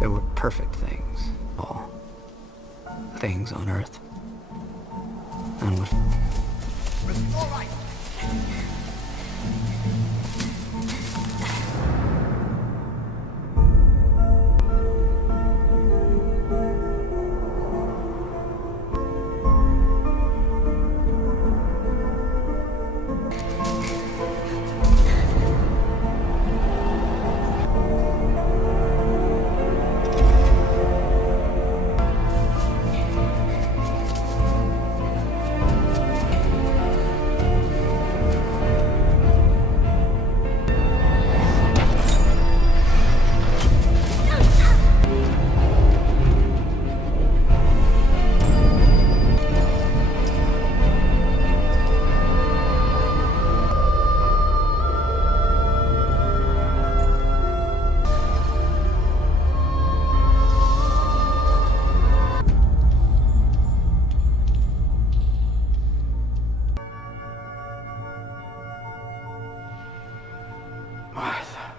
There were perfect things. All things on Earth. And with... All right. Martha.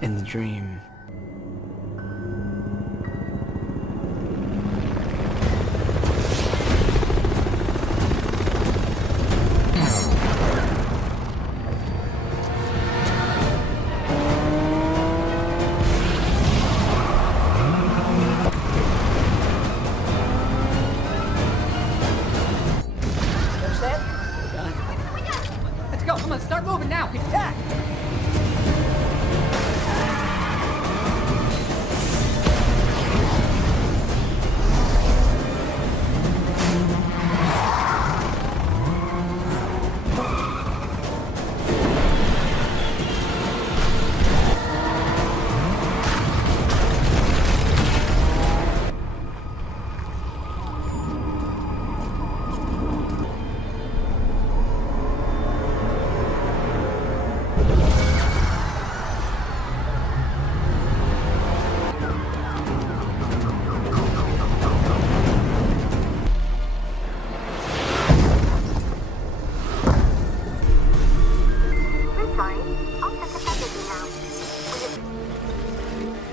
In the dream. Understand? Let's go. Come on, start moving now. Attack!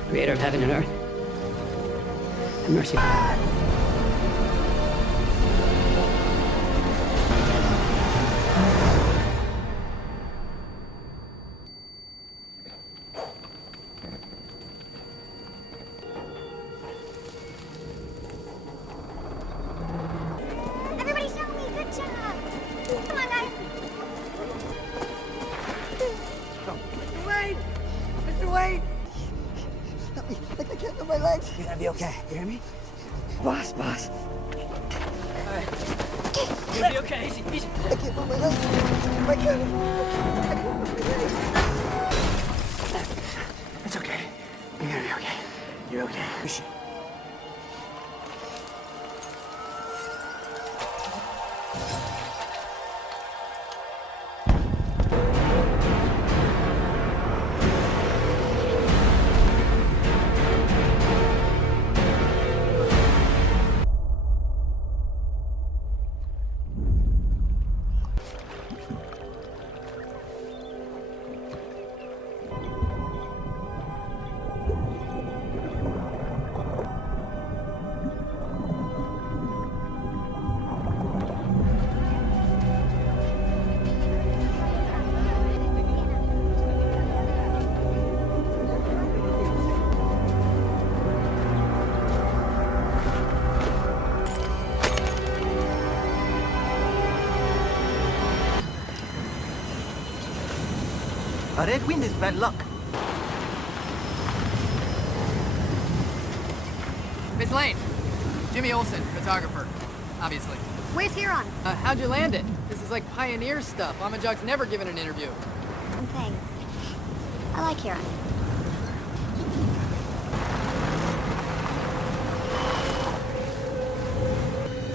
Creator of heaven and earth. Have mercy. Everybody show me. Good job. Come on, guys. Mr. Wade! Mr. Wade! Help me. I can't feel my legs. You're gonna be okay. You hear me? Boss. All right. You're gonna be okay. Easy, easy. I can't feel my legs. I can't feel my legs. It's okay. You're gonna be okay. You're okay. A red wind is bad luck. Miss Lane, Jimmy Olsen, photographer. obviously. Where's Huron? How'd you land it? This is like pioneer stuff. Mama Jog's never given an interview. I'm Fang. I like Huron.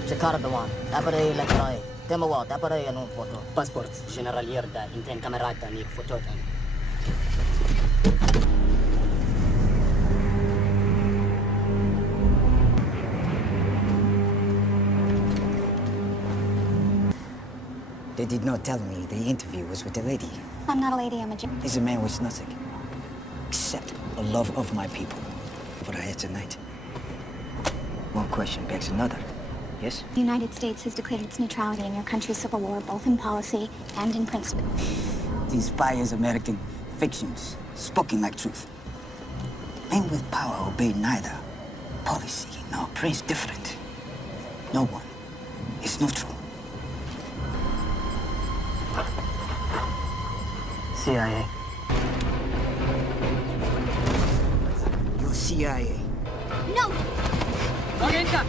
Checar Dewan. Dapat ay electroy. Temawa, dapat ay anong photo. Passports, General Yerda, inten kamerata ni fototan. They did not tell me the interview was with a lady. I'm not a lady, I'm a This man was nothing except a love of my people. What I had tonight. One question begs another. Yes? The United States has declared its neutrality in your country's civil war, both in policy and in principle. These biased American fictions, spoken like truth. Men with power obey neither policy nor praise different. No one is neutral. CIA. You're CIA. No! Morgenka!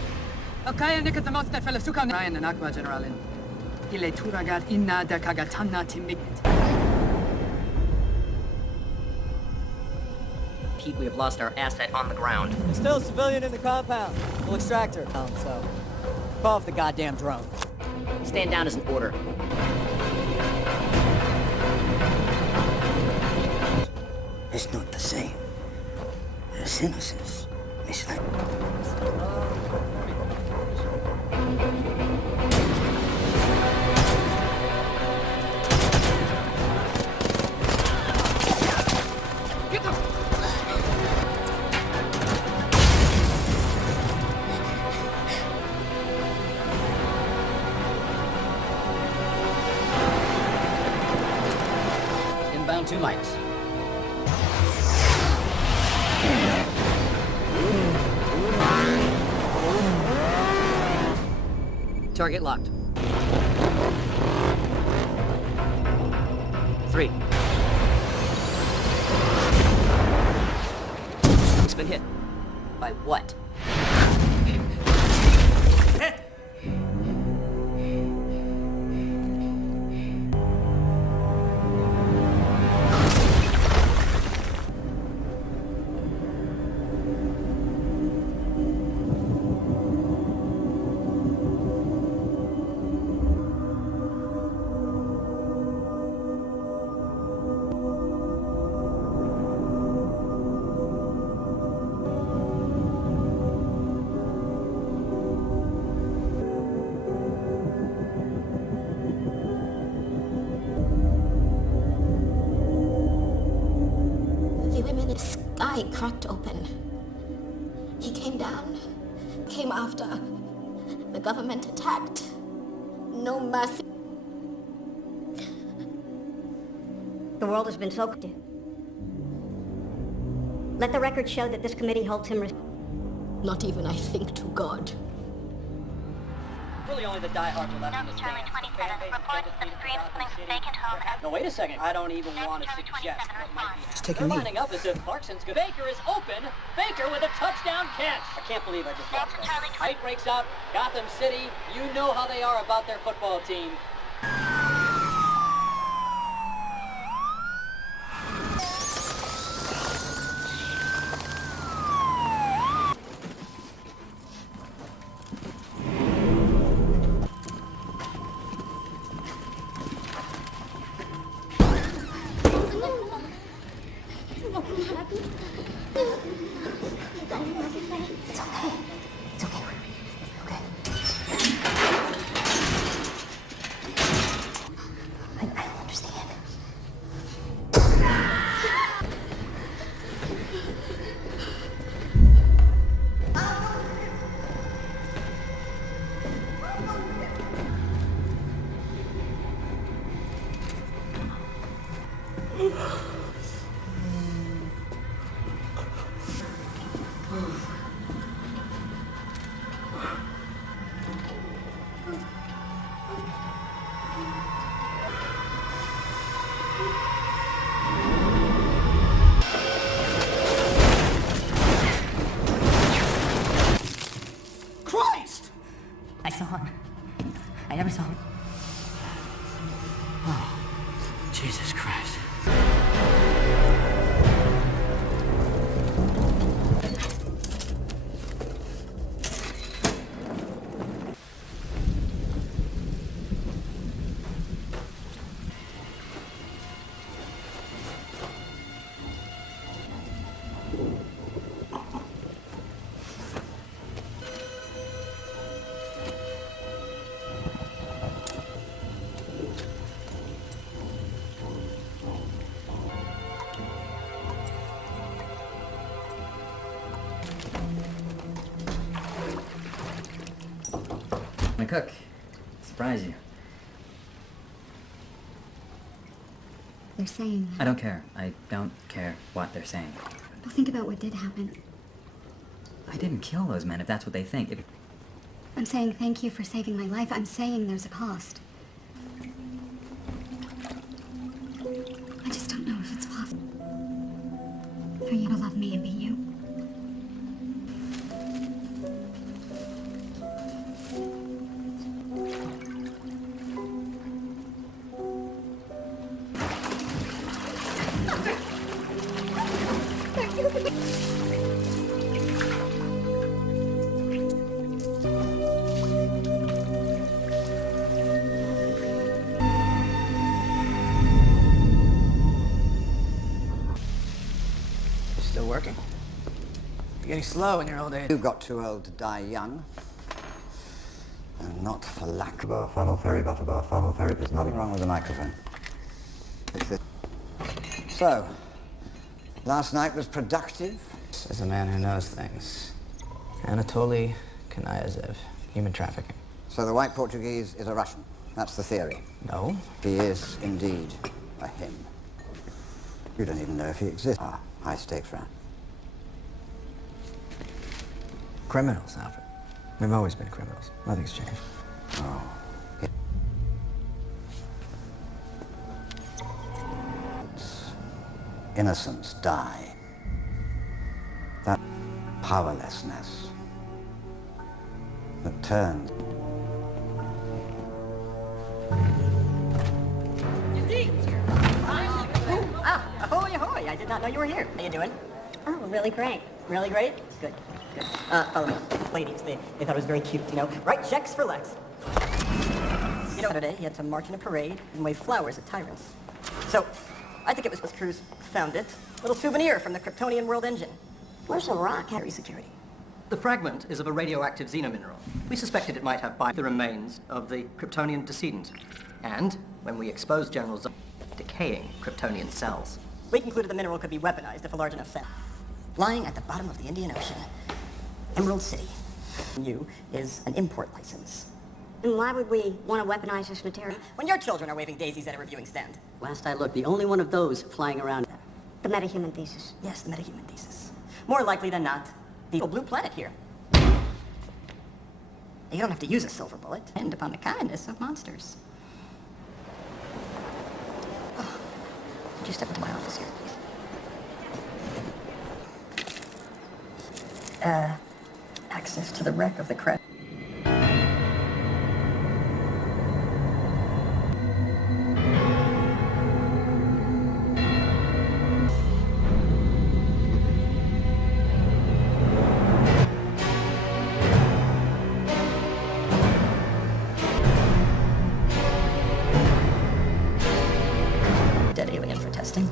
Akaya nikatamots na felasukan Ryan and Akba Generalin. Ile turagat inna da kagatana timbigit. Pete, we have lost our asset on the ground. There's still a civilian in the compound. We'll extract her. So, call off the goddamn drone. Stand down as an order. It's not the same as innocence, Miss Lang. Inbound 2 miles. Target locked. 3. It's been hit. By what? The women in the sky cracked open. He came down, came after. The government attacked. No mercy. The world has been so... Let the record show that this committee holds him... Not even I think to God. Really only the diehards are left in the Charlie stands. 27, reports of streams from vacant home. No, wait a second. I don't even want to Charlie suggest 27 what might be. Just take a They're knee. lining up as if Clarkson's good. Baker is open. Baker with a touchdown catch. I can't believe I just watched that. Charlie 20. Fight breaks out. Gotham City. You know how they are about their football team. I saw him. I never saw him. Jesus Christ. My cook. Surprise you. They're saying... I don't care. I don't care what they're saying. Well, think about what did happen. I didn't kill those men, if that's what they think. I'm saying thank you for saving my life. I'm saying there's a cost. I just don't know if it's possible for you to love me and be you. Still working? You're getting slow in your old age. You got too old to die young. And not for lack of... Funnel Ferry, Butterbar, Funnel Ferry, there's Nothing wrong with the microphone. It's this. So, last night was productive. This is a man who knows things. Anatoly Kanayazev, human trafficking. So the white Portuguese is a Russian. That's the theory. No. He is indeed a him. You don't even know if he exists. Ah, high stakes round. Criminals, Alfred. We've always been criminals. Nothing's changed. Oh. Innocents die. That powerlessness that turns. Ahoy, ahoy! I did not know you were here. How you doing? Oh, really great. Really great? Good, good. Follow me. Ladies, they thought it was very cute, you know. Write checks for Lex. You know, today he had to march in a parade and wave flowers at tyrants. So, I think it was Cruz found it. Little souvenir from the Kryptonian world engine. Where's the rock? Carry security. The fragment is of a radioactive xenomineral. We suspected it might have the remains of the Kryptonian decedent. And, when we exposed General decaying Kryptonian cells. We concluded the mineral could be weaponized if a large enough set. Lying at the bottom of the Indian Ocean, Emerald City. You is an import license. And why would we want to weaponize this material? When your children are waving daisies at a reviewing stand. Last I looked, the only one of those flying around. The metahuman thesis. Yes, the metahuman thesis. More likely than not, the blue planet here. You don't have to use a silver bullet. Depend upon the kindness of monsters. Oh. Would you step into my office here, please? Access to the wreck of the craft. Dead alien for testing.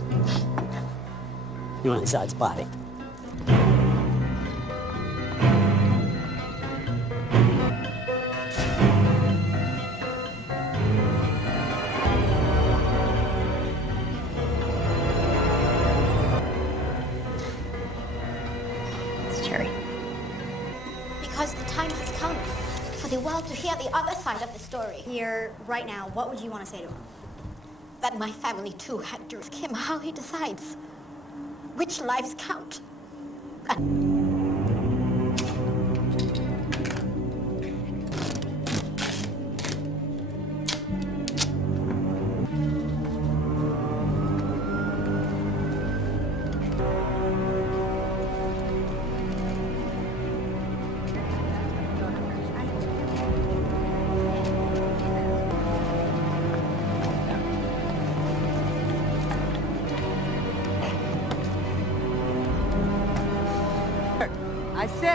You want Zod's body? It's Cherry. Because the time has come for the world to hear the other side of the story. Here, right now, what would you want to say to him? That my family too had to ask him how he decides which lives count.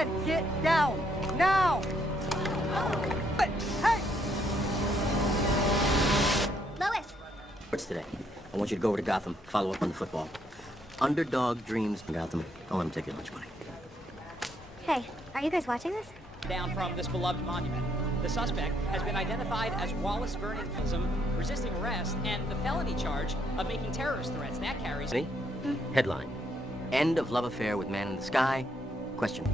said get down, now! Hey! Lois! What's today? I want you to go over to Gotham, follow up on the football. Underdog dreams in Gotham. Don't let them take your lunch money. Hey, are you guys watching this? Down from this beloved monument. The suspect has been identified as Wallace Vernon, resisting arrest, and the felony charge of making terrorist threats. That carries... Headline. End of love affair with man in the sky? Question.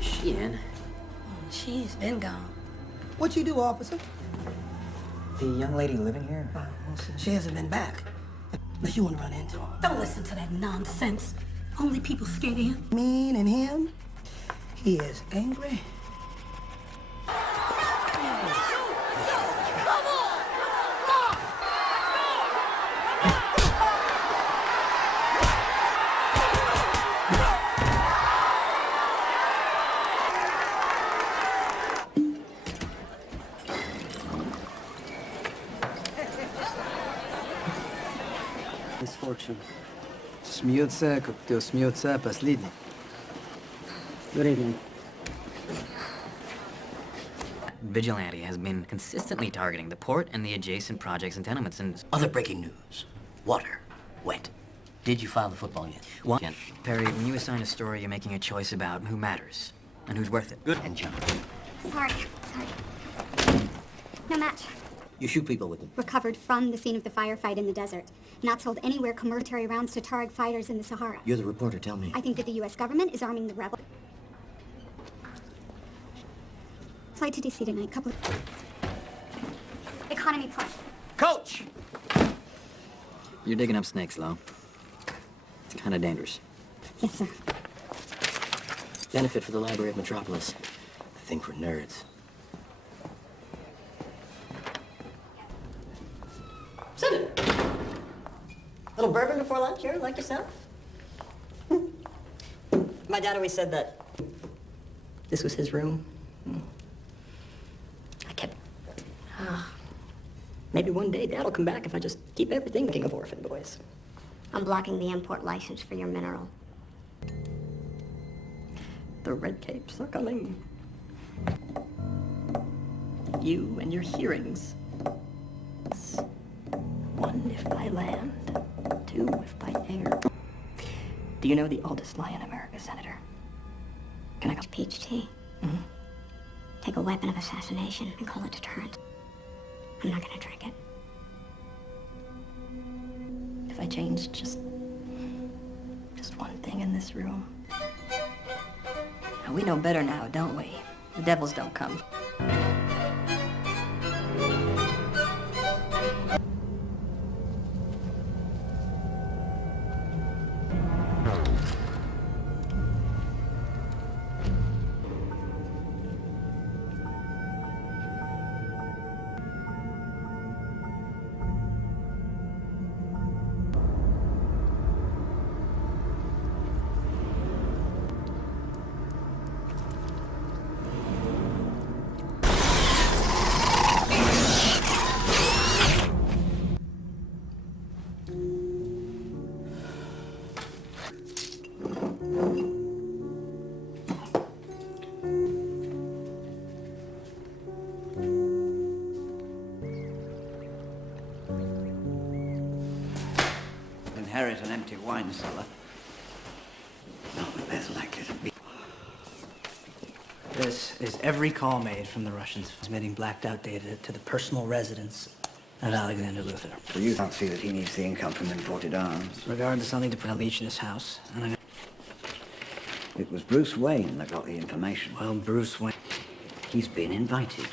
She in? She's been gone. What you do, officer? The young lady living here? She hasn't been back. Unless you want to run into her. Don't listen to that nonsense. Only people scared of him. Mean and him. He is angry. Misfortune. Смеется, как кто смеется последний. Good evening. Vigilante has been consistently targeting the port and the adjacent projects and tenements and... Other breaking news. Water. Wet. Did you file the football yet? What? Perry, when you assign a story, you're making a choice about who matters and who's worth it. Good. And jump. Sorry. No match. You shoot people with them. Recovered from the scene of the firefight in the desert. Not sold anywhere commercial rounds to Tuareg fighters in the Sahara. You're the reporter, tell me. I think that the U.S. government is arming the rebels. Flight to D.C. tonight, couple of... Economy Plus. Coach! You're digging up snakes, Lo. It's kind of dangerous. Yes, sir. Benefit for the Library of Metropolis. A thing for nerds. Send it. Little bourbon before lunch, here, like yourself? My dad always said that this was his room. I kept... maybe one day Dad will come back if I just keep everything king of orphan boys. I'm blocking the import license for your mineral. The red capes are coming. You and your hearings. One if by land, two if by air. Do you know the oldest lie in America, Senator? Can I go? Peach tea. Take a weapon of assassination and call it deterrent. I'm not gonna drink it. If I change just one thing in this room. Now, we know better now, don't we? The devils don't come. Inherit an empty wine cellar. Not that there's likely to be. This is every call made from the Russians transmitting blacked-out data to the personal residence of Alexander Luthor. So you can't see that he needs the income from imported arms? Regardless, I'll need to put a leech in his house, and It was Bruce Wayne that got the information. well, Bruce Wayne. He's been invited.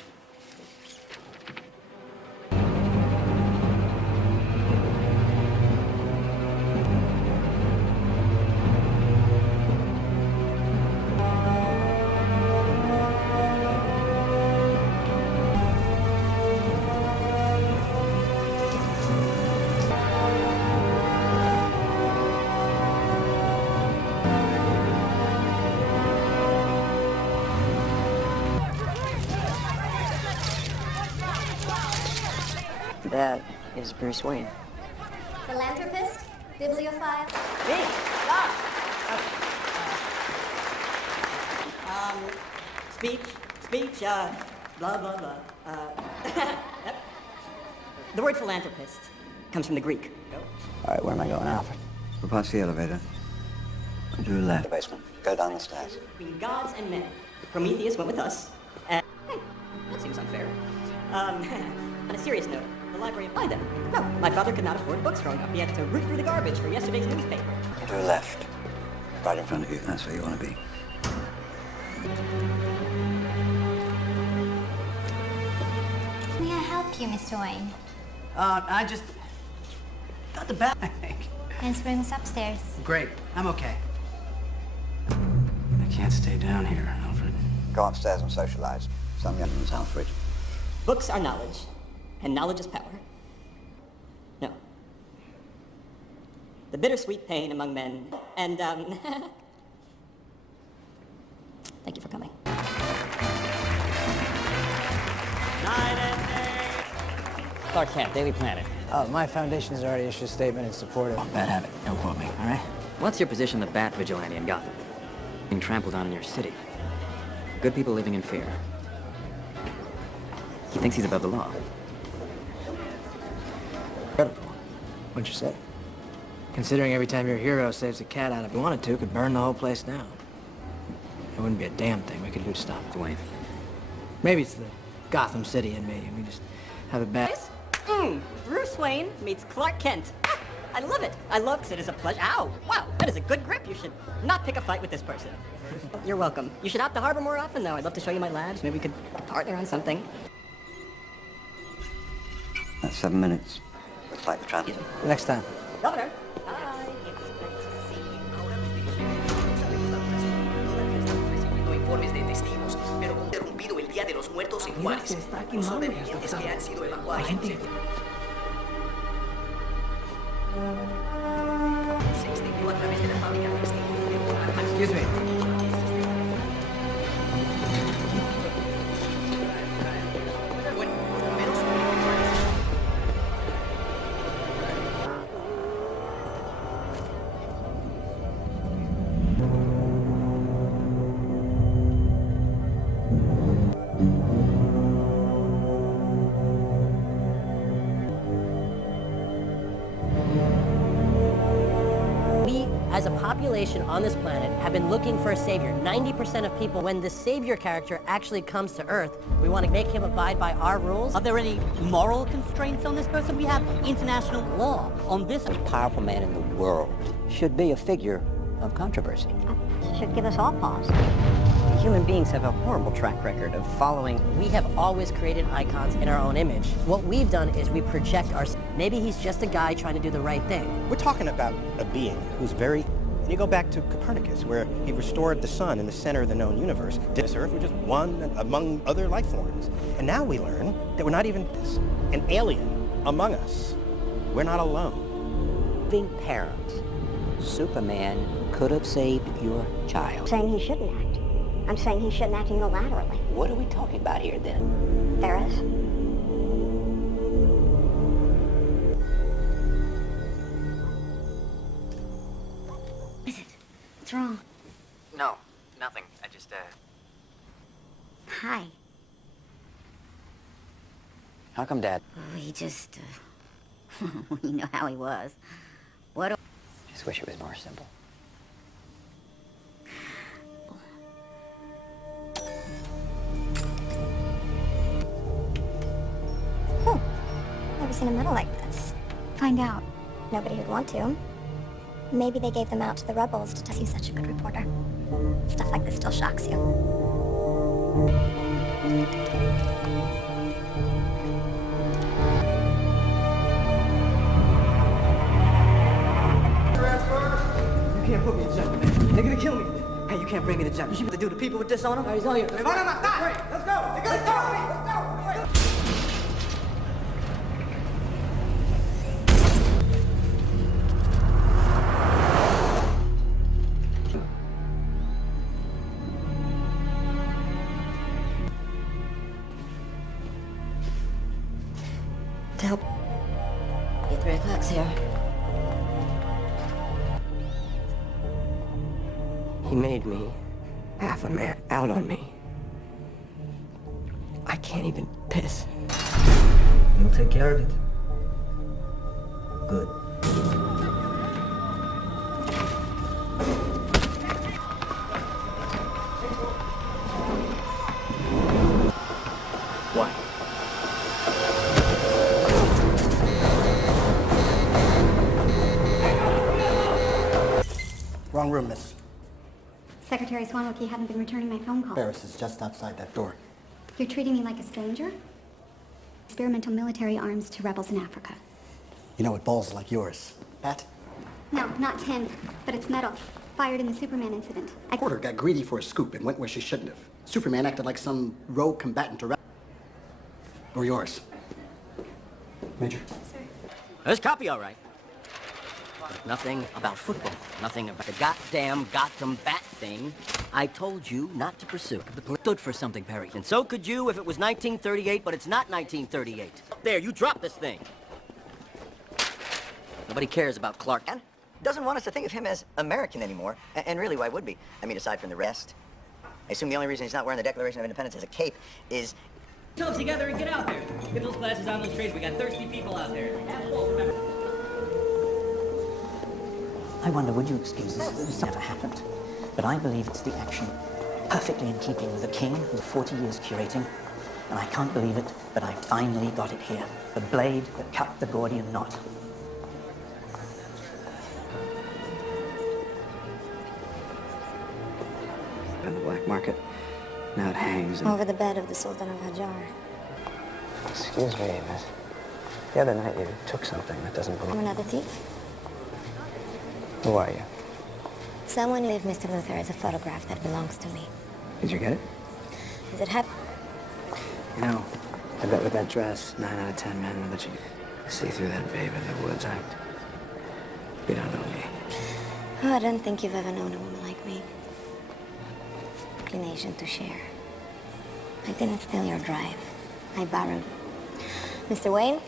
That is Bruce Wayne. Philanthropist? Bibliophile? Me? Stop! Speech, blah, blah, blah. The word philanthropist comes from the Greek. All right, where am I going, Alfred? We're past the elevator. To the left. The basement. Go down the stairs. Between gods and men. Prometheus went with us. And hey, that seems unfair. On a serious note, the library applied them. No, my father could not afford books growing up. He had to root through the garbage for yesterday's newspaper. To the left. Right in front of you. That's where you want to be. May I help you, Mr. Wayne? I just got the bag. His room's upstairs. Great. I'm okay. I can't stay down here, Alfred. Go upstairs and socialize. Some young ones, Alfred. Books are knowledge, and knowledge is power. No. The bittersweet pain among men, and, thank you for coming. Clark Kent, Daily Planet. My foundation has already issued a statement in support of... Bad habit. Don't quote me, all right? What's your position on the Bat Vigilante in Gotham? Being trampled on in your city. Good people living in fear. He thinks he's above the law. Incredible. What'd you say? Considering every time your hero saves a cat out of it, wanted to, could burn the whole place down. There wouldn't be a damn thing we could do to stop it. Dwayne. Maybe it's the Gotham City in me. We just have a bad... Bruce Wayne meets Clark Kent. Ah, I love it. I love because it is a pleasure. Ow! Wow, that is a good grip. You should not pick a fight with this person. You're welcome. You should out to harbor more often, though. I'd love to show you my labs. Maybe we could partner on something. That's 7 minutes. Looks like the transit. Next time. Governor. Informes de testigos, pero interrumpido el Día de los Muertos en Juárez. Los sobrevivientes que han sido evacuados en se extendió a través de la fábrica de extinción. Excuse me. Bueno, los bomberos As a population on this planet have been looking for a savior. 90% of people, when the savior character actually comes to Earth, we want to make him abide by our rules. Are there any moral constraints on this person? We have international law on this. The most powerful man in the world should be a figure of controversy. Should give us all pause. Human beings have a horrible track record of following. We have always created icons in our own image. What we've done is we project our... Maybe he's just a guy trying to do the right thing. We're talking about a being who's very... And you go back to Copernicus, where he restored the sun in the center of the known universe. This Earth was just one among other life forms. And now we learn that we're not even an alien among us. We're not alone. Being parents, Superman could have saved your child. I'm saying he shouldn't act. I'm saying he shouldn't act unilaterally. What are we talking about here, then? There is. What's wrong? No, nothing. I just, Hi. How come, Dad? Oh, he just, you know how he was. What do... Just wish it was more simple. Never seen a medal like this. Find out. Nobody would want to. Maybe they gave them out to the rebels to tell you such a good reporter. Stuff like this still shocks you. You can't put me in jeopardy. They're gonna kill me. Hey, you can't bring me to jeopardy. You should be the dude people with dishonor. He's all yours. Let's go. Let's go. Let's go. To help Great luck's here. He made me half a man out on me. I can't even piss. You'll take care of it. Good. Why? Wrong room, miss. Secretary Swanwick, haven't been returning my phone calls. Barris is just outside that door. You're treating me like a stranger? Experimental military arms to rebels in Africa. You know, with balls like yours. Pat? No, not tin, but it's metal. Fired in the Superman incident. Porter got greedy for a scoop and went where she shouldn't have. Superman acted like some rogue combatant to or yours. Major. There's copy, all right. But nothing about football. Nothing about the goddamn Gotham Bat thing I told you not to pursue. The stood for something, Perry. And so could you if it was 1938, but it's not 1938. There, you dropped this thing. Nobody cares about Clark. And doesn't want us to think of him as American anymore. And really, why would we? I mean, aside from the rest. I assume the only reason he's not wearing the Declaration of Independence as a cape is... Tell us together and get out there. Get those glasses on those trays. We got thirsty people out there. I wonder, would you excuse this? This never happened. But I believe it's the action perfectly in keeping with the king who's 40 years curating. And I can't believe it, but I finally got it here. The blade that cut the Gordian knot. On the black market. Now it hangs. Over the bed of the Sultan of Hajar. Excuse me, miss. The other night you took something that doesn't belong. I'm another thief. Who are you? Someone gave Mr. Luther as a photograph that belongs to me. Did you get it? Does it have... You know, I bet with that dress, 9 out of 10 men will let you see through that babe in the woods. You don't know me. Oh, I don't think you've ever known a woman like me. Inclination to share. I didn't steal your drive. I borrowed. Mr. Wayne?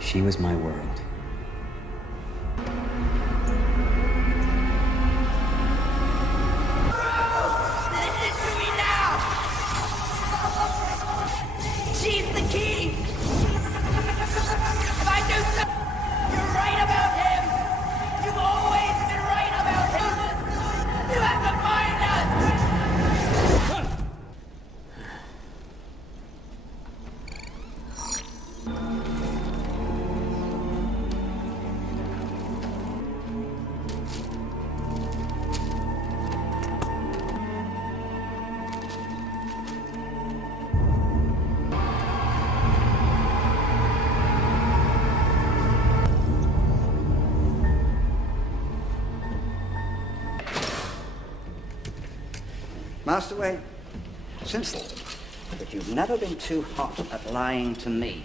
She was my world. Listen to me now! She's the key! If I do so, you're right about him! You've always been right about him! You have to find us! Master Wayne, since... But you've never been too hot at lying to me.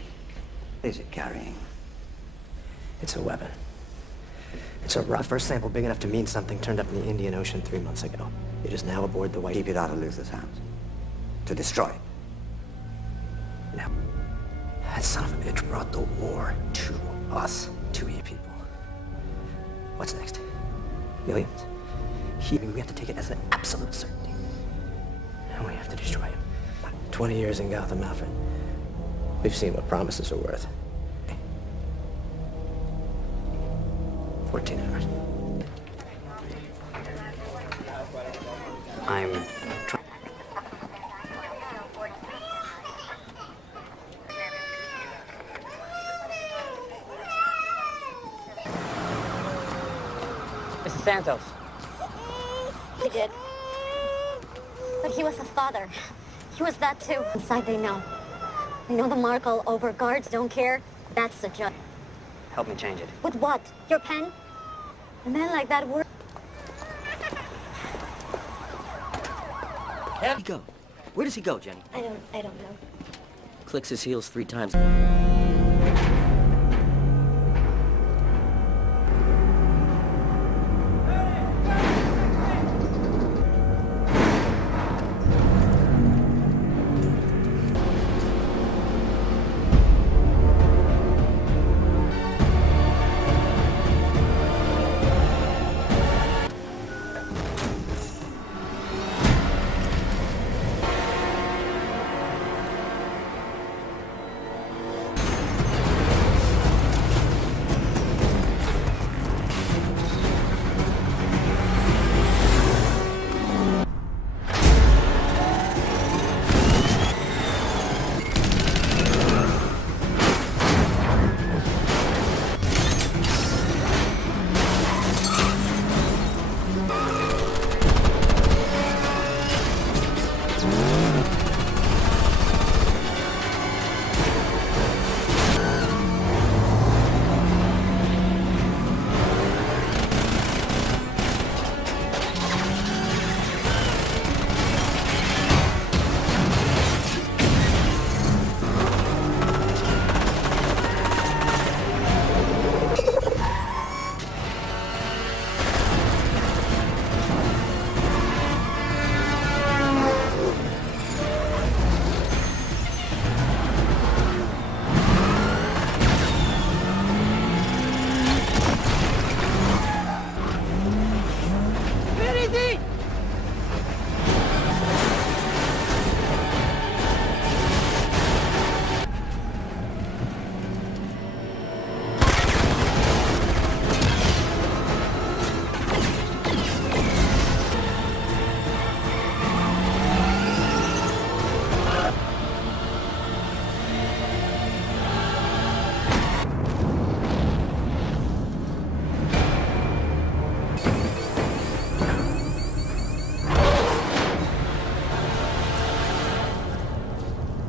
Is it carrying? It's a weapon. It's a rough first sample big enough to mean something turned up in the Indian Ocean 3 months ago. It is now aboard the White... Keep it out of Luther's hands. To destroy it. No. That son of a bitch brought the war to us, to you people. What's next? Millions? We have to take it as an absolute certainty. And we have to destroy him. 20 years in Gotham, Alfred. We've seen what promises are worth. 14 hours. I'm trying. Mrs. Santos. He did. But he was a father. He was that too. Inside they know. They know the mark all over. Guards don't care. That's the judge. Help me change it. With what? Your pen? A man like that work. Where'd he go? Where does he go, Jenny? I don't know. Clicks his heels 3 times.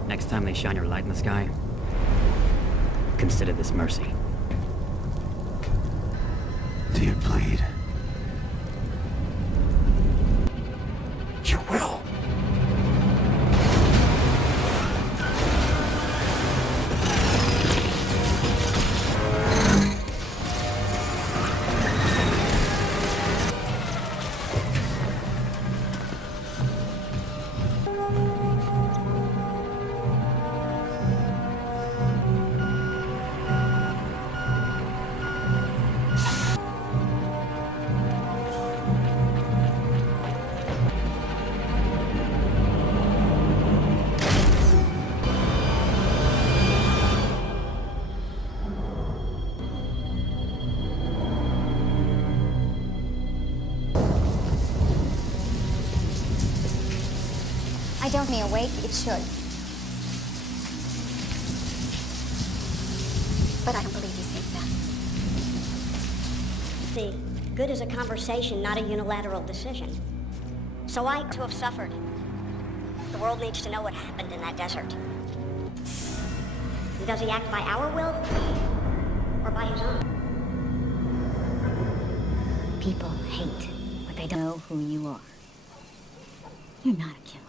Next time they shine your light in the sky, consider this mercy. Do you bleed? You will. I don't mean awake, it should. But I don't believe you think that. See, good is a conversation, not a unilateral decision. So I too have suffered. The world needs to know what happened in that desert. And does he act by our will? Or by his own? People hate what they don't know who you are. You're not a killer.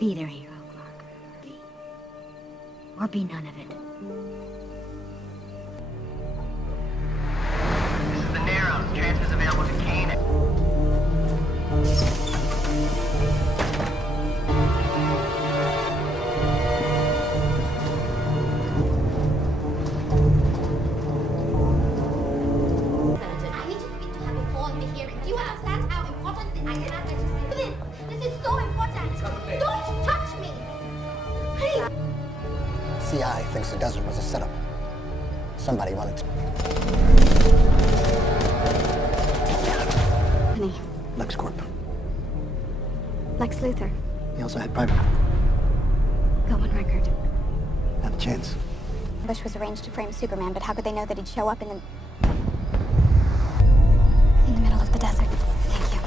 Be their hero, Clark. Be. Or be none of it. This is the Narrows. Transfers available to Kane. I need to speak to her before the hearing. Do you understand how important I cannot let you see this? This is so important. Don't touch me. Please. CI thinks the desert was a setup. Somebody wanted to. Honey, LexCorp. Lex Luthor. He also had private. Go on record. Not a chance. Bush was arranged to frame Superman, but how could they know that he'd show up in the middle of the desert? Thank you.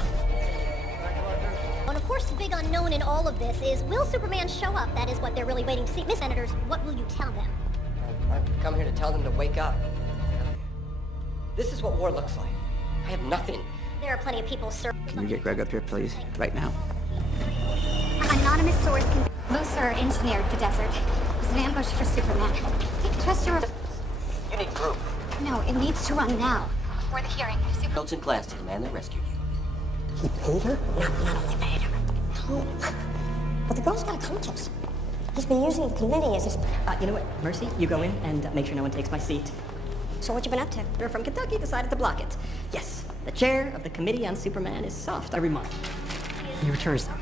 And of course, the big unknown in all of this is, will Superman show up? That is what they're really waiting to see. Miss Senators, what will you tell them? I've come here to tell them to wake up. This is what war looks like. I have nothing. There are plenty of people, sir. Can you get Greg up here, please? Right now. Anonymous source can... Luthor engineered the desert. It was an ambush for Superman. Trust your... You need group. No, it needs to run now. Before the hearing. Notes in class to the man that rescued you. He paid her? Not only paid her. No. But the girl's got a conscience. He's been using the committee as his... You know what, Mercy? You go in and make sure no one takes my seat. So what you been up to? We're from Kentucky, decided to block it. Yes, the chair of the Committee on Superman is soft every month. He returns them.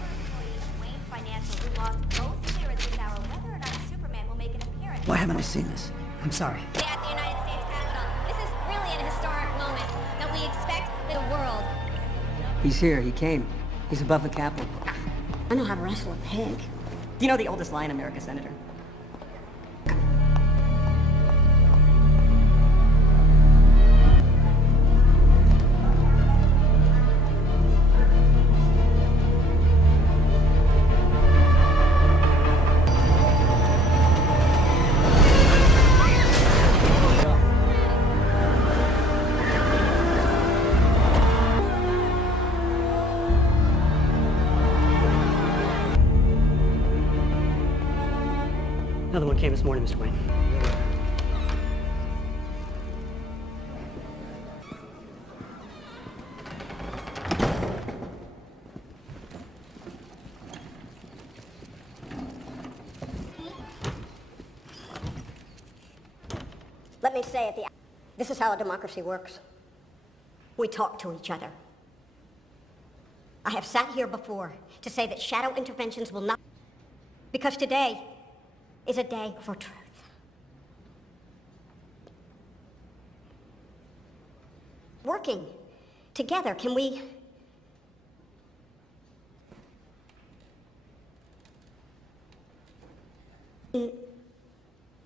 Why haven't I seen this? I'm sorry. At the United States Capitol. This is really an historic moment that we expect the world. He's here, he came. He's above the Capitol. I know how to wrestle a pig. Do you know the oldest lie in America, Senator? Another one came this morning, Mr. Wayne. Let me say at the... This is how a democracy works. We talk to each other. I have sat here before to say that shadow interventions will not... Because today is a day for truth. Working together, can we...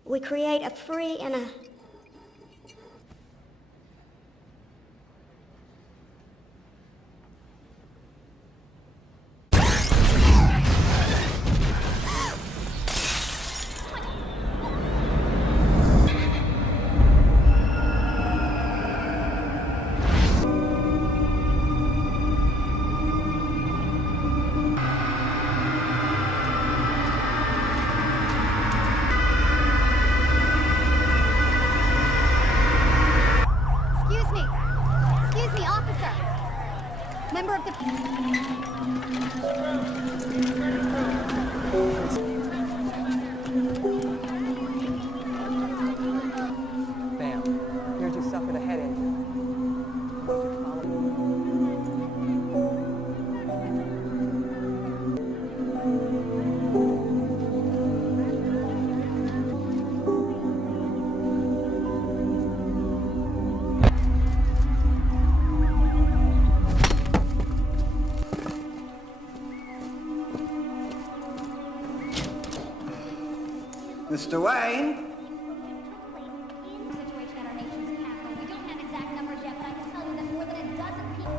We create a free and a... Excuse me, officer. Member of the... Bam. Here's you suffered a headache. Mr. Wayne?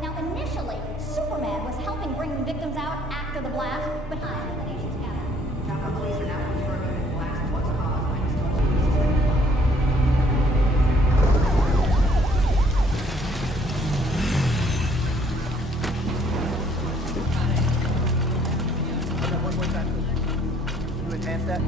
Now, initially, Superman was helping bring victims out after the blast, but behind the nation's capital. Capitol Police are now confirming that the blast was caused by You enhance that?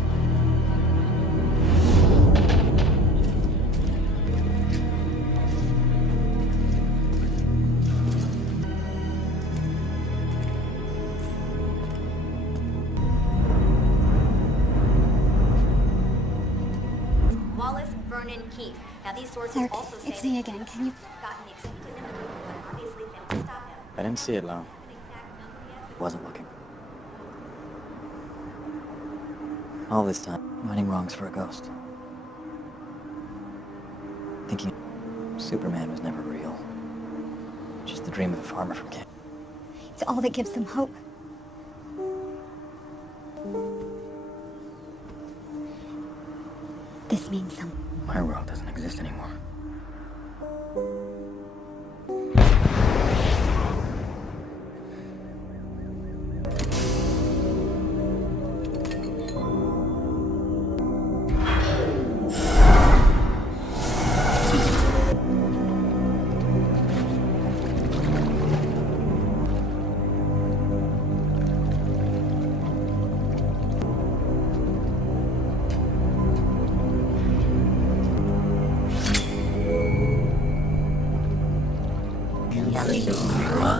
Wallace Vernon Keith. Now these sources Sir, also say it's me again. Can you... gotten the executives in the room, but obviously failed to stop him. I didn't see it, Lau. Wasn't looking. All this time, running wrongs for a ghost. Thinking Superman was never real. Just the dream of a farmer from Canada. It's all that gives them hope. This means something. My world doesn't exist anymore.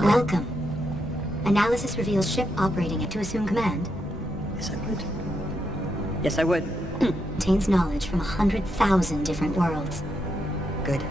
Welcome. Analysis reveals ship operating to assume command. Yes, I would. Yes, I would. Contains knowledge from 100,000 different worlds. Good.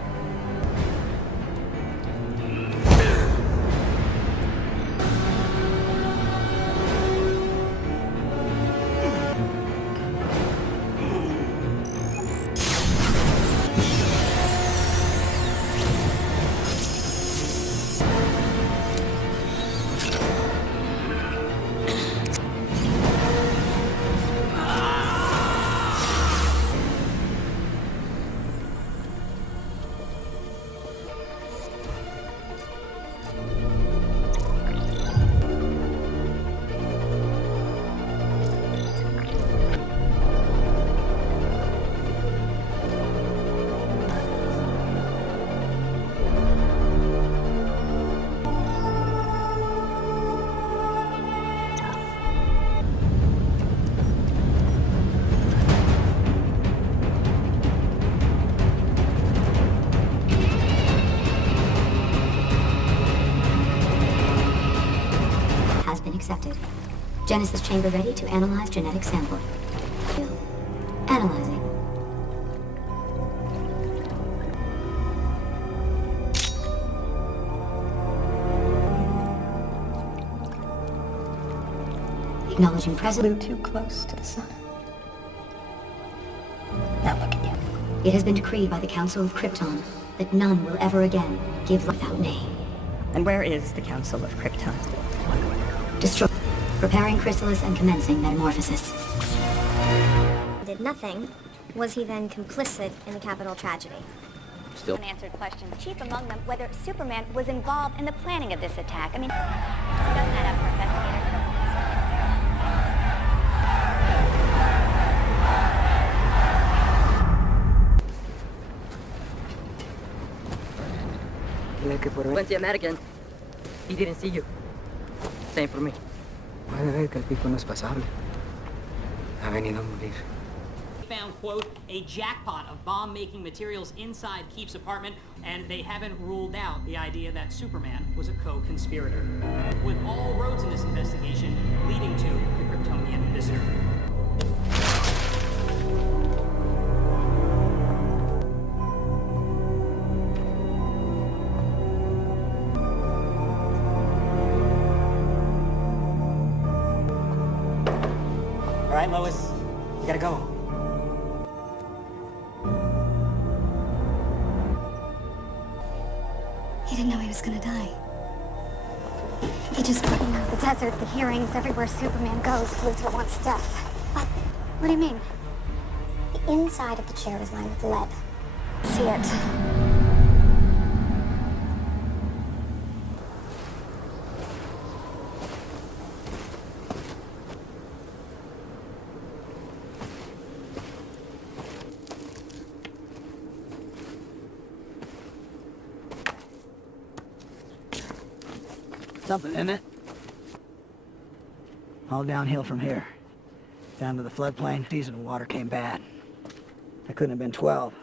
Accepted. Genesis chamber ready to analyze genetic sample. Analyzing. Acknowledging present. Too close to the sun. Now look at you. It has been decreed by the Council of Krypton that none will ever again give without name. And where is the Council of Krypton? Destroy. Preparing chrysalis and commencing metamorphosis. Did nothing. Was he then complicit in the capital tragedy? Still. Unanswered questions, chief among them whether Superman was involved in the planning of this attack. I mean, it just doesn't add up for investigators. Went to American. He didn't see you. Same for me. Puede ver que el tipo no es pasable. Ha venido a morir. Found, quote, a jackpot of bomb-making materials inside Keefe's apartment, and they haven't ruled out the idea that Superman was a co-conspirator. With all roads in this investigation leading to the Kryptonian visitor. All right, Lois, you gotta go. He didn't know he was gonna die. He just couldn't know. The desert, the hearings, everywhere Superman goes, Luthor wants death. What do you mean? The inside of the chair is lined with lead. See it. Something in it. All downhill from here. Down to the floodplain, season of water came bad. I couldn't have been 12.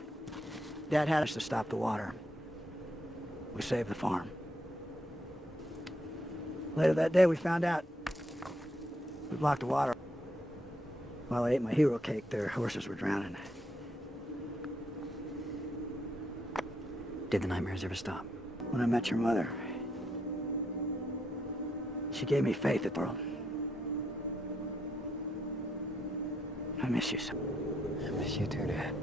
Dad had us to stop the water. We saved the farm. Later that day, we found out we blocked the water. While I ate my hero cake, their horses were drowning. Did the nightmares ever stop? When I met your mother, she gave me faith in the world. I miss you so. I miss you too, Dad.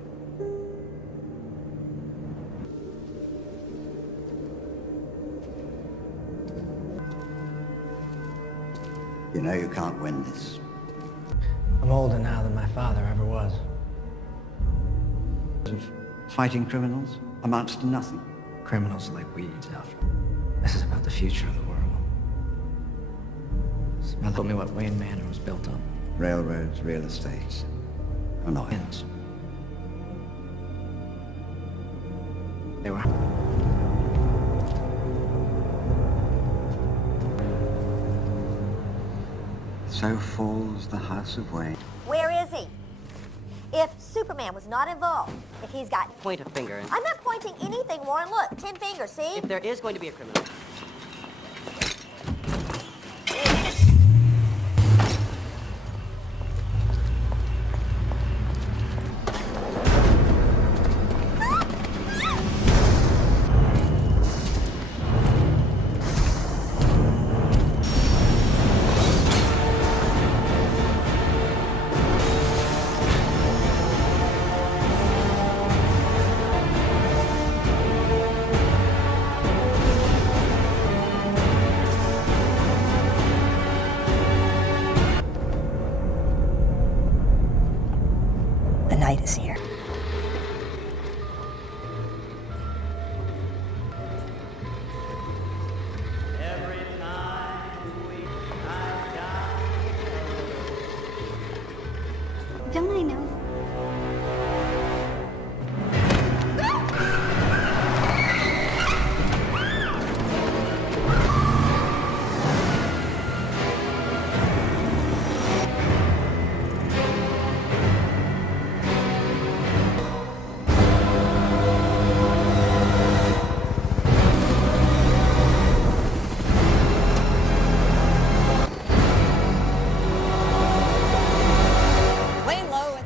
You know you can't win this. I'm older now than my father ever was. Fighting criminals amounts to nothing. Criminals are like weeds, Alfred. This is about the future of the world. Smell told me what Wayne Manor was built on. Railroads, real estates, annoyance. They were. So falls the House of Wayne. Where is he? If Superman was not involved, if he's got... Point a finger. I'm not pointing anything, Warren. Look, 10 fingers, see? If there is going to be a criminal, The night is here. Don't I know? Laying low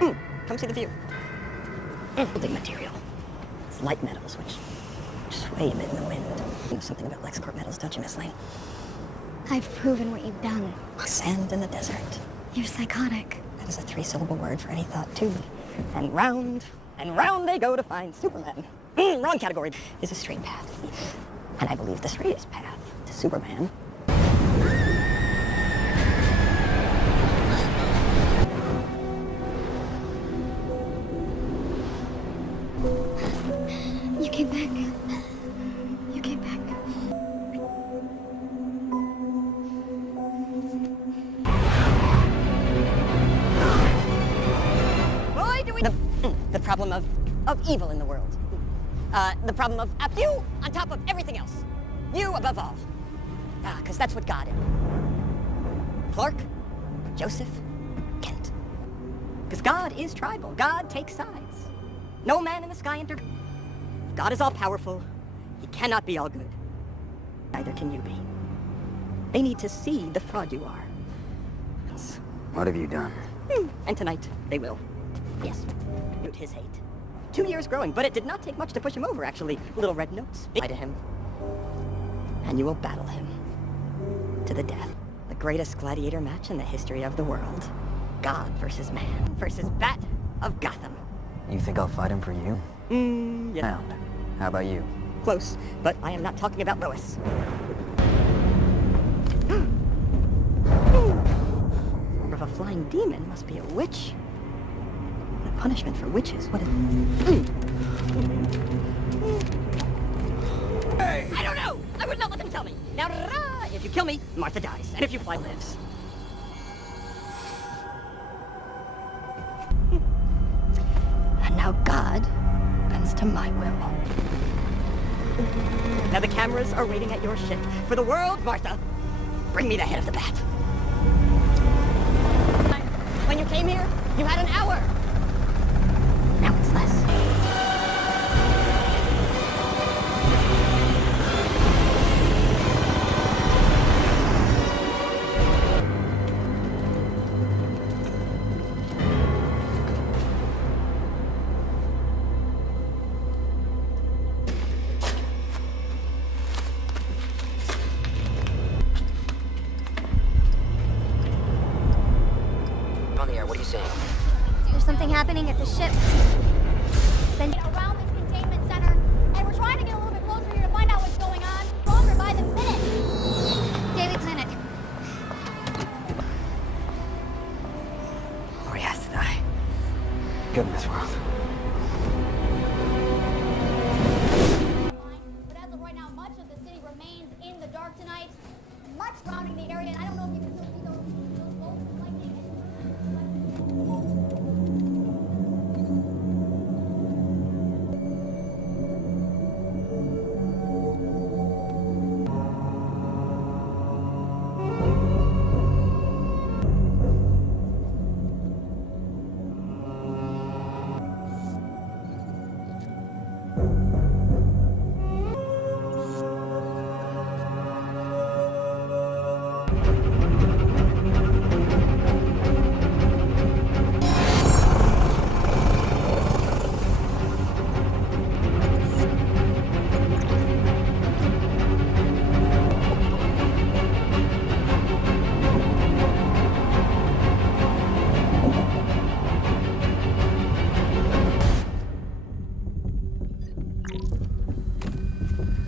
and... Come see the view. Building material. It's light metals, which sway a bit in the wind. You know something about LexCorp metals, don't you, Miss Lane? I've proven what you've done. Sand in the desert. You're psychotic. That is a 3-syllable word for any thought, too. And round they go to find Superman. Wrong category. Is a straight path. And I believe the straightest path to Superman. You came back. You came back. Boy, do we... The problem of evil in the world. The problem of you on top of everything else. You above all. Because that's what God is. Clark, Joseph, Kent. Because God is tribal. God takes sides. No man in the sky God is all-powerful. He cannot be all good. Neither can you be. They need to see the fraud you are. What have you done? And tonight, they will. Yes. His hate. 2 years growing, but it did not take much to push him over, actually. Little red notes. Lie to him. And you will battle him. To the death. The greatest gladiator match in the history of the world. God versus man versus Bat of Gotham. You think I'll fight him for you? Yeah. How about you? Close, but I am not talking about Lois. If a flying demon must be a witch. The punishment for witches, what is... Hey! I don't know! I would not let them tell me! Now, if you kill me, Martha dies, and if you fly, lives. And now God bends to my will. Now the cameras are waiting at your ship. For the world, Martha, Bring me the head of the bat. When you came here, you had an hour. Now it's less. On the air, what are you saying? There's something happening at the ship. Send around this containment center, and we're trying to get a little bit closer here to find out what's going on. Stronger by the minute. Daily Planet. Or he has to die. Goodness world. But as of right now, much of the city remains in the dark tonight. Much surrounding the area, and I don't know if you can still see those bolts of lightning.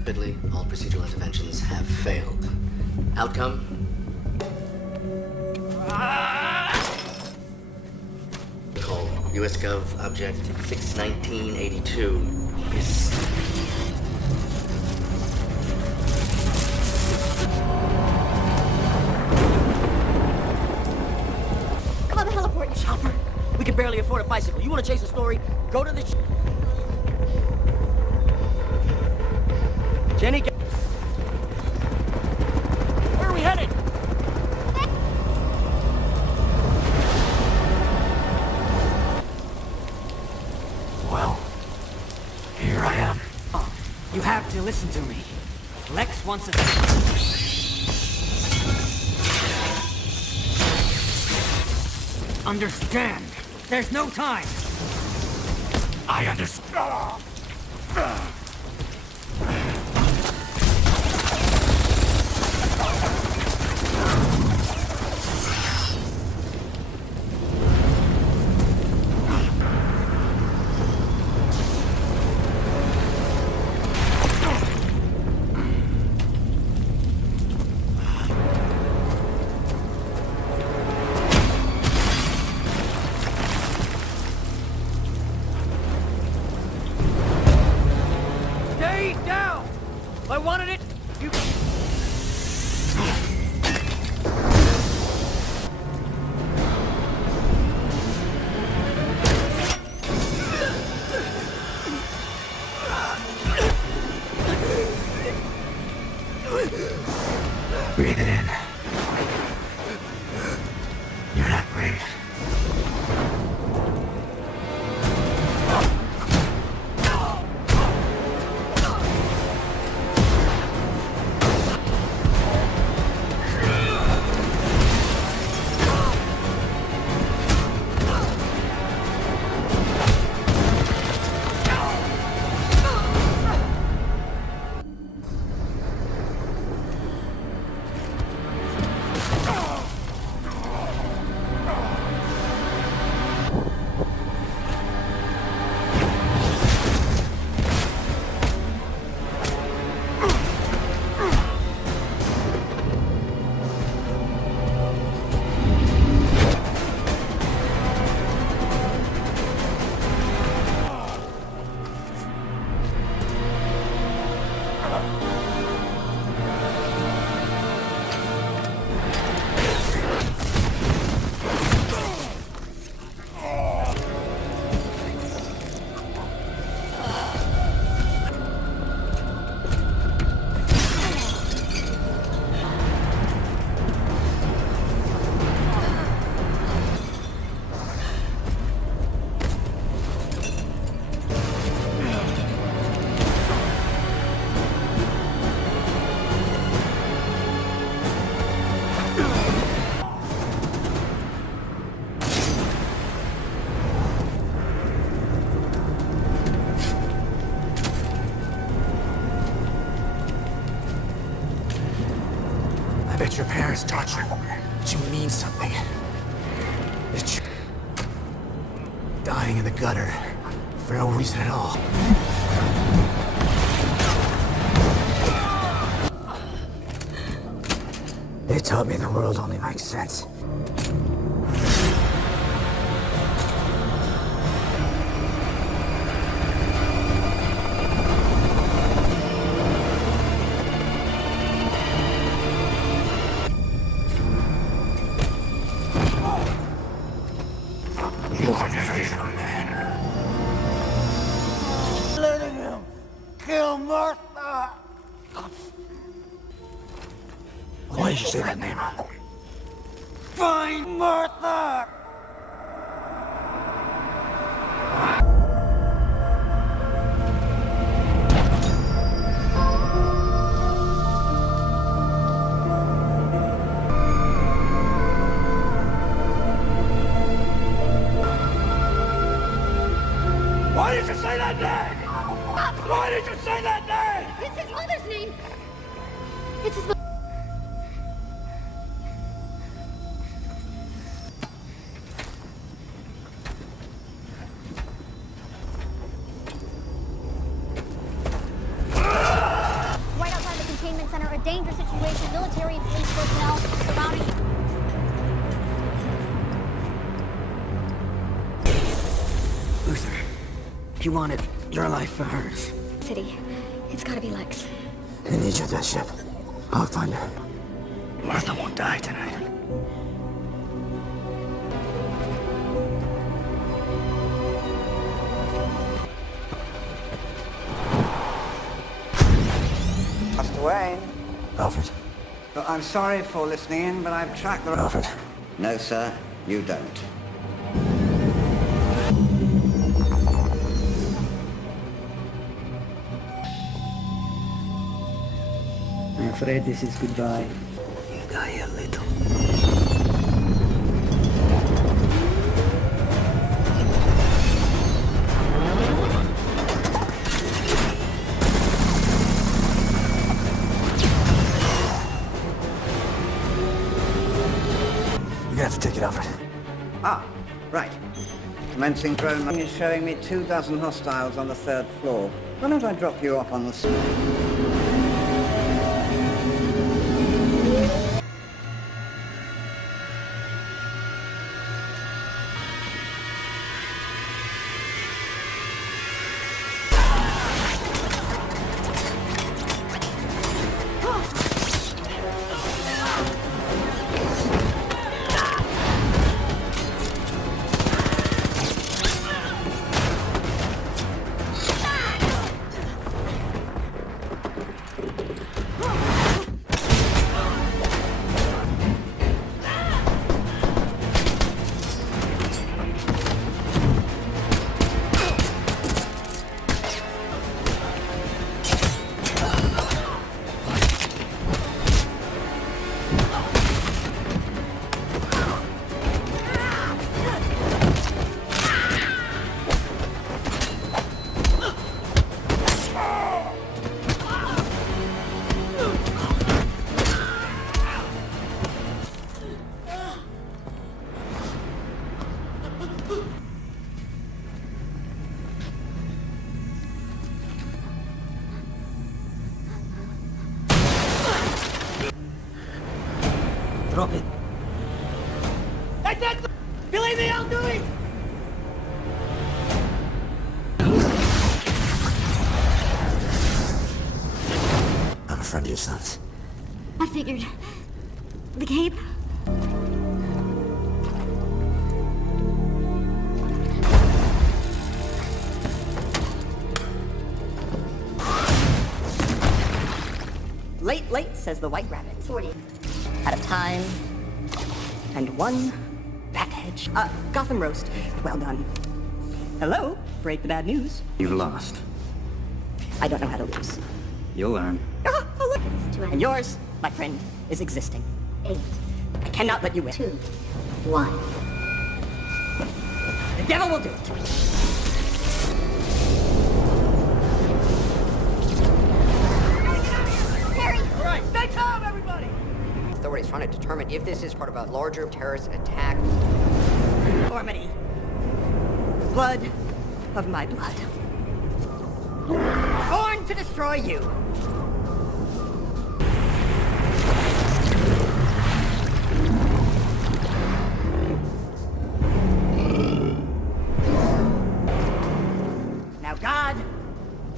Rapidly, all procedural interventions have failed. Outcome? Call US Gov Object 61982 is... Come on, the heliport. Chopper? We can barely afford a bicycle. You want to chase a story? Go to the... Jenny, where are we headed? Well, here I am. You have to listen to me. Lex wants us. Understand. There's no time. I understand. Stay down! If I wanted it, you... Breathe it in. You're not brave. I bet your parents taught you that you mean something. That you're dying in the gutter for no reason at all. They taught me the world only makes sense. You are never even a man. Letting him kill Martha! Why did you say that name? Find Martha! Why did you say that name? Why did you say that name? It's his mother's name! It's his mother. Right outside the containment center, a dangerous situation. Military and police personnel surrounding. Luther, you wanted your life for hers. City. It's gotta be Lex. I need you at that ship. I'll find her. Martha won't die tonight. Master Wayne. Alfred. Well, I'm sorry for listening in, but I've tracked the... Alfred. No, sir, you don't. I'm afraid this is goodbye. You die a little. You're gonna have to take it, Alfred. Ah, right. Commencing drone is showing me 24 hostiles on the 3rd floor. Why don't I drop you off on the... Drop it. That's it! Believe me, I'll do it! I'm a friend of your son's. I figured. The cape? Late, says the White Rabbit. 40. Out of time. And 1 back hedge. Gotham roast. Well done. Hello? Break the bad news. You've lost. I don't know how to lose. You'll learn. And yours, my friend, is existing. 8. I cannot let you win. 2. 1. The devil will do it. All right, stay calm, everybody! Throw what he's trying to determine if this is part of a larger terrorist attack. Ormany. Blood of my blood. Born to destroy you. Now God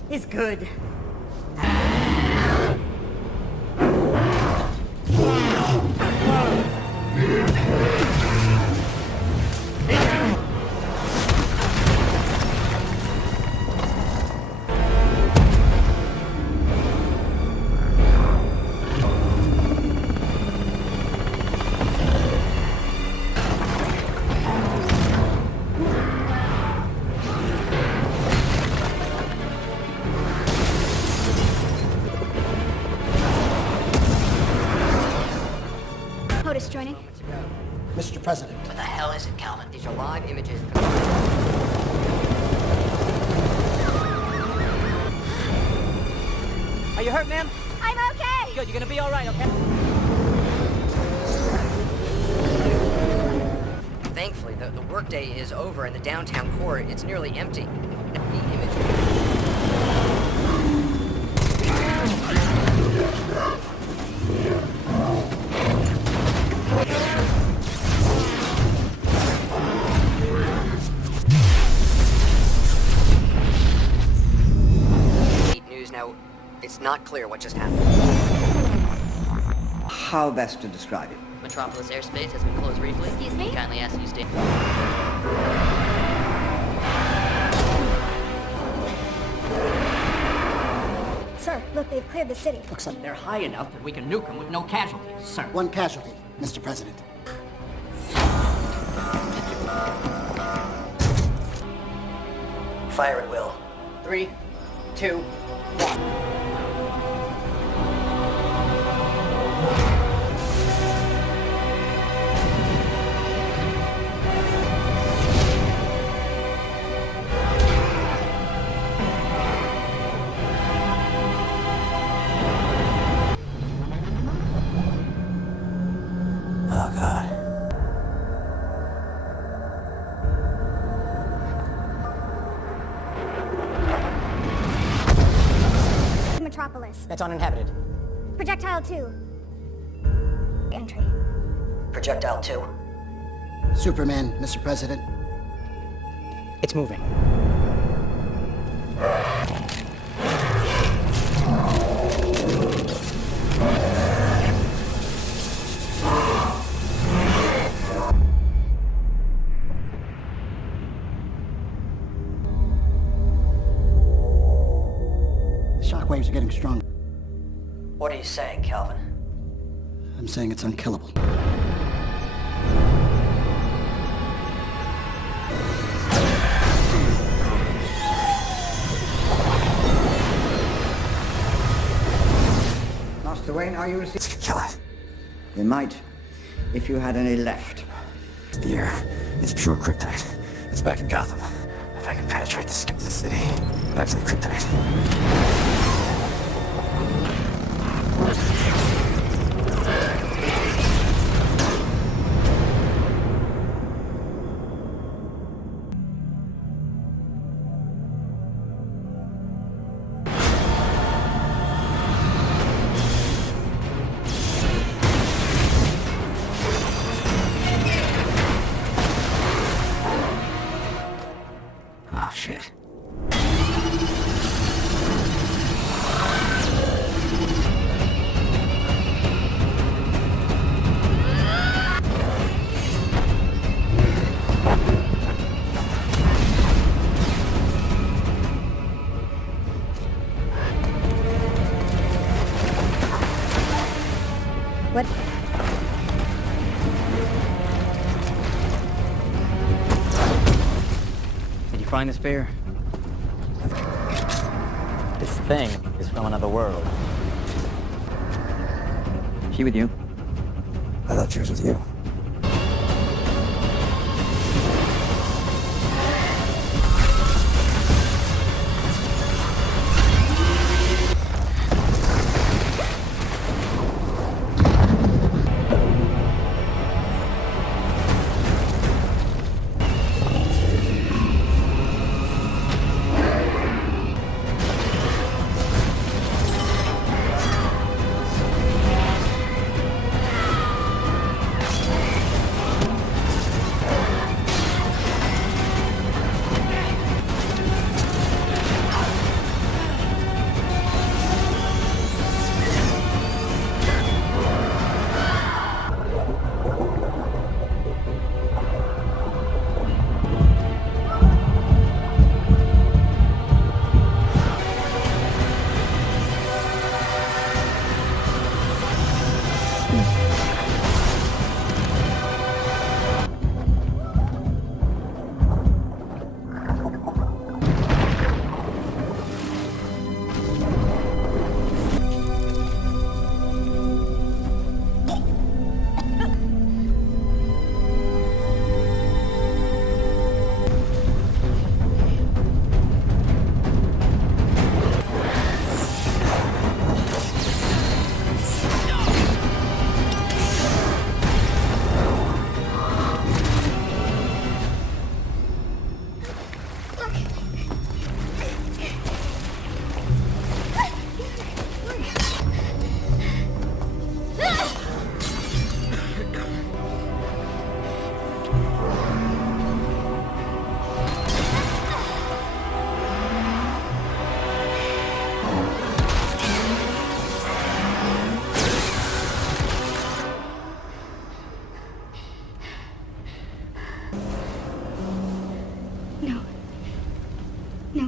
is good. POTUS joining. Mr. President. What the hell is it, Calvin? These are live images. Are you hurt, ma'am? I'm okay. Good, you're gonna be all right, okay? Thankfully, the workday is over and the downtown core, it's nearly empty. The image. News now, it's not clear what just happened. How best to describe it? Metropolis airspace has been closed briefly. Excuse me? Kindly ask you stay. Sir, look, they've cleared the city. Looks like They're high enough that we can nuke them with no casualties, sir. one casualty, Mr. President. Fire at will. 3, 2, 1. Oh, God. Metropolis. That's uninhabited. Projectile 2. Entry. Projectile 2. Superman, Mr. President. It's moving. The shockwaves are getting stronger. What are you saying, Calvin? I'm saying it's unkillable. Master Wayne, are you receiving? Kill it. You might, if you had any left. The air. It's pure kryptonite. It's back in Gotham. If I can penetrate the skin of the city, back to the kryptonite. Oh, shit. What? Did you find the spear? This thing is from another world. She with you? I thought she was with you.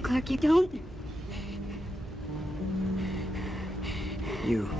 Clark, you don't. You.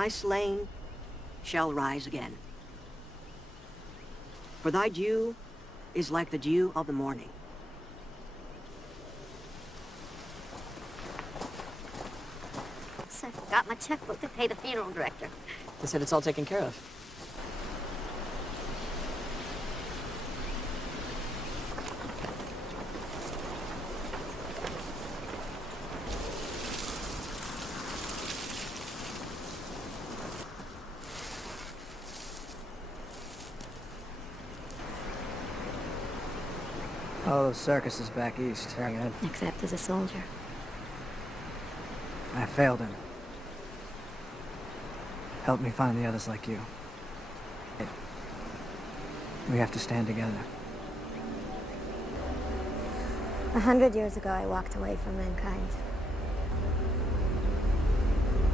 My slain shall rise again. For thy dew is like the dew of the morning. So I got my checkbook to pay the funeral director. They said it's all taken care of. Oh, those circuses back east. Very good. Except as a soldier. I failed him. Help me find the others like you. We have to stand together. 100 years ago, I walked away from mankind.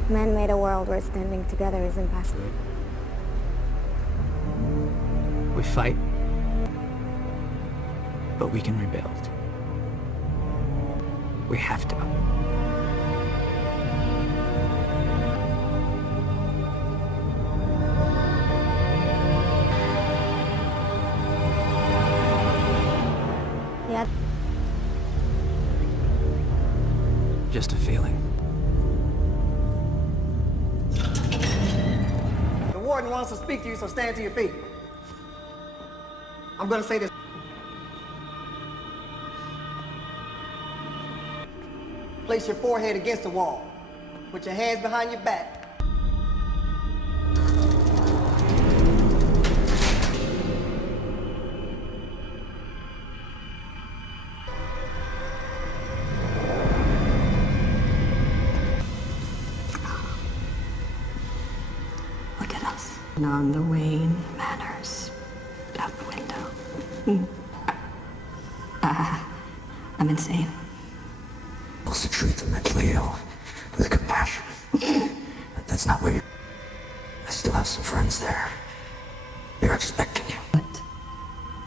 Man made a world where standing together is impossible. We fight, but we can rebuild. We have to. Yeah. Just a feeling. The warden wants to speak to you, so stand to your feet. I'm gonna say this. Place your forehead against the wall. Put your hands behind your back. Look at us. And on the wane, manners out the window. I'm insane. Also treat the mentally ill with compassion. But that's not where you... I still have some friends there. They're expecting you. But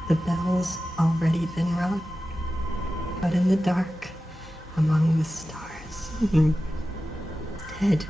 the bell's already been rung. Out in the dark, among the stars. Dead.